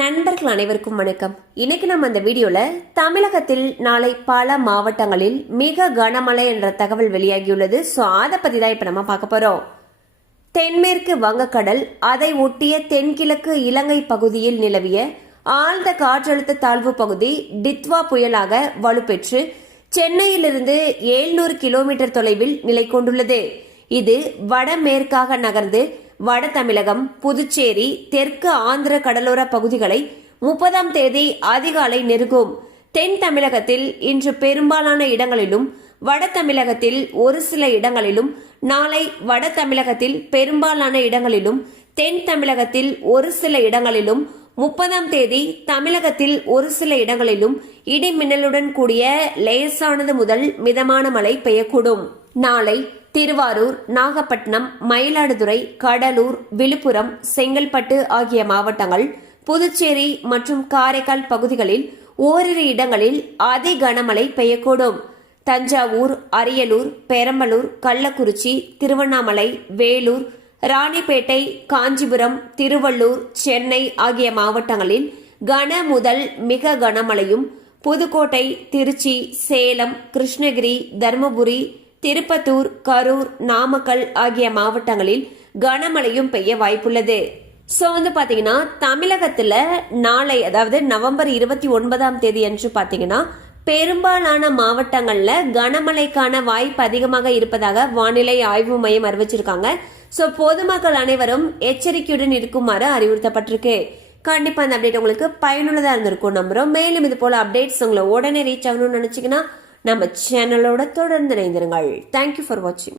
நண்பர்கள் அனைவருக்கும் வணக்கம். இன்னைக்கு நம்ம அந்த வீடியோல தமிழகத்தில் நாளை பல மாவட்டங்களில் மிக கனமழை என்ற தகவல் வெளியாகியுள்ளது. ஸோ அதை பத்தி தான் இப்ப நம்ம பார்க்க போறோம். தென்மேற்கு வங்கக்கடல், அதை ஒட்டிய தென்கிழக்கு இலங்கை பகுதியில் நிலவிய ஆழ்ந்த காற்றழுத்த தாழ்வு பகுதி டித்வா புயலாக வலுப்பெற்று சென்னையிலிருந்து 700 கிலோமீட்டர் தொலைவில் நிலை கொண்டுள்ளது. இது வடமேற்காக நகர்ந்து வட தமிழகம், புதுச்சேரி, தெற்கு ஆந்திர கடலோர பகுதிகளை 30ஆம் தேதி அதிகாலை நெருங்கும். தென் தமிழகத்தில் இன்று பெரும்பாலான இடங்களிலும், வட தமிழகத்தில் ஒரு சில இடங்களிலும், நாளை வட தமிழகத்தில் பெரும்பாலான இடங்களிலும், தென் தமிழகத்தில் ஒரு சில இடங்களிலும், 30ஆம் தேதி தமிழகத்தில் ஒரு சில இடங்களிலும் இடி மின்னலுடன் கூடிய லேசானது முதல் மிதமான மழை பெய்யக்கூடும். நாளை திருவாரூர், நாகப்பட்டினம், மயிலாடுதுறை, கடலூர், விழுப்புரம், செங்கல்பட்டு ஆகிய மாவட்டங்கள், புதுச்சேரி மற்றும் காரைக்கால் பகுதிகளில் ஓரிரு இடங்களில் அதி கனமழை பெய்யக்கூடும். தஞ்சாவூர், அரியலூர், பெரம்பலூர், கள்ளக்குறிச்சி, திருவண்ணாமலை, வேலூர், ராணிப்பேட்டை, காஞ்சிபுரம், திருவள்ளூர், சென்னை ஆகிய மாவட்டங்களில் கன முதல் மிக கனமழையும், புதுக்கோட்டை, திருச்சி, சேலம், கிருஷ்ணகிரி, தருமபுரி, திருப்பத்தூர், கரூர், நாமக்கல் ஆகிய மாவட்டங்களில் கனமழையும் பெய்ய வாய்ப்புள்ளது. ஸோ பாத்தீங்கன்னா தமிழகத்துல நாளை, அதாவது நவம்பர் 29ஆம் தேதி அன்று பாத்தீங்கன்னா பெரும்பாலான மாவட்டங்கள்ல கனமழைக்கான வாய்ப்பு அதிகமாக இருப்பதாக வானிலை ஆய்வு மையம் அறிவிச்சிருக்காங்க. ஸோ பொதுமக்கள் அனைவரும் எச்சரிக்கையுடன் இருக்குமாறு அறிவுறுத்தப்பட்டிருக்கு. கண்டிப்பா அந்த அப்டேட் உங்களுக்கு பயனுள்ளதா இருந்திருக்கும் நம்புறோம். மேலும் இது போல அப்டேட்ஸ் உங்களை உடனே ரீச் ஆகணும்னு நினைச்சீங்கன்னா நம்ம சேனலோட தொடர்ந்து இணைந்திருங்கள். தேங்க்யூ ஃபார் வாட்சிங்.